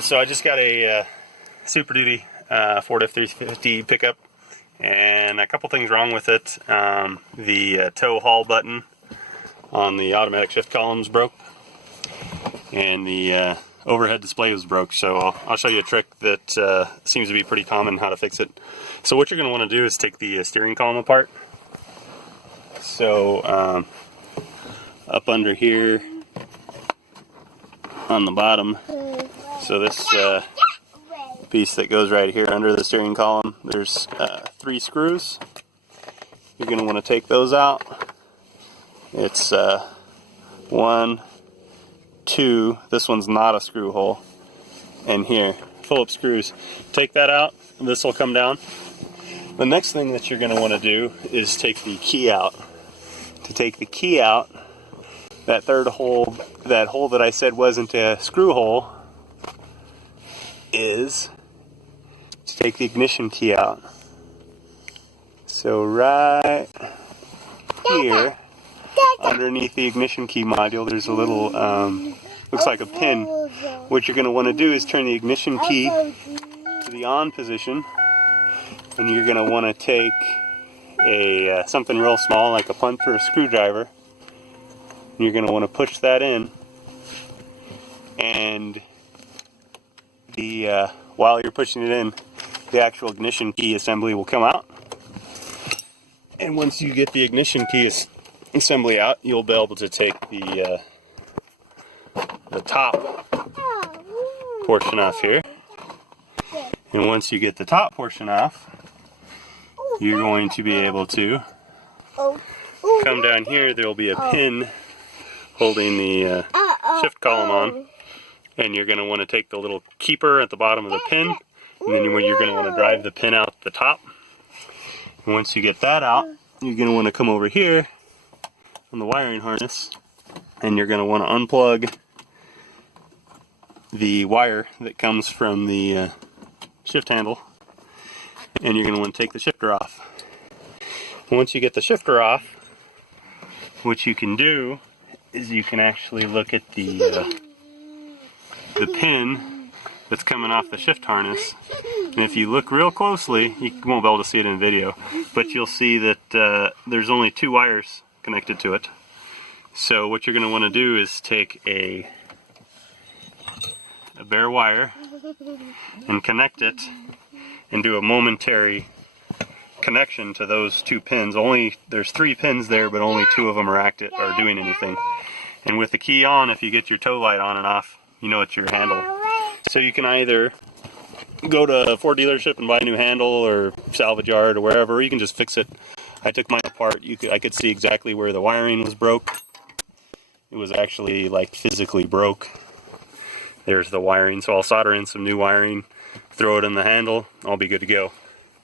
So I just got a Superduty Ford F-350 pickup, and a couple things wrong with it. The tow haul button on the automatic shift columns broke, and the overhead display was broke. So I'll show you a trick that seems to be pretty common how to fix it. So what you're going to want to do is take the steering column apart. So up under here on the bottom, so this piece that goes right here under the steering column, there's 3 screws. You're going to want to take those out. It's 1, 2, this one's not a screw hole, and here, Phillips screws. Take that out, and this will come down. The next thing that you're going to want to do is take the key out. To take the key out, that third hole, that hole that I said wasn't a screw hole, is to take the ignition key out. So right here, underneath the ignition key module, there's a little, looks like a pin. What you're going to want to do is turn the ignition key to the on position, and you're going to want to take a something real small like a punch or a screwdriver. You're going to want to push that in, and the while you're pushing it in, the actual ignition key assembly will come out. And once you get the ignition key assembly out, you'll be able to take the top portion off here. And once you get the top portion off, you're going to be able to come down here. There will be a pin holding the shift column on, and you're going to want to take the little keeper at the bottom of the pin, and then you're going to want to drive the pin out the top. And once you get that out, you're going to want to come over here on the wiring harness, and you're going to want to unplug the wire that comes from the shift handle, and you're going to want to take the shifter off. Once you get the shifter off, what you can do is you can actually look at the pin that's coming off the shift harness, and if you look real closely, you won't be able to see it in video, but you'll see that there's only 2 wires connected to it. So what you're going to want to do is take a bare wire and connect it, and do a momentary connection to those 2 pins. There's 3 pins there, but only 2 of them are doing anything. And with the key on, if you get your tow light on and off, you know it's your handle. So you can either go to a Ford dealership and buy a new handle, or salvage yard, or wherever, or you can just fix it. I took mine apart. I could see exactly where the wiring was broke. It was actually like physically broke. There's the wiring, so I'll solder in some new wiring, throw it in the handle, I'll be good to go.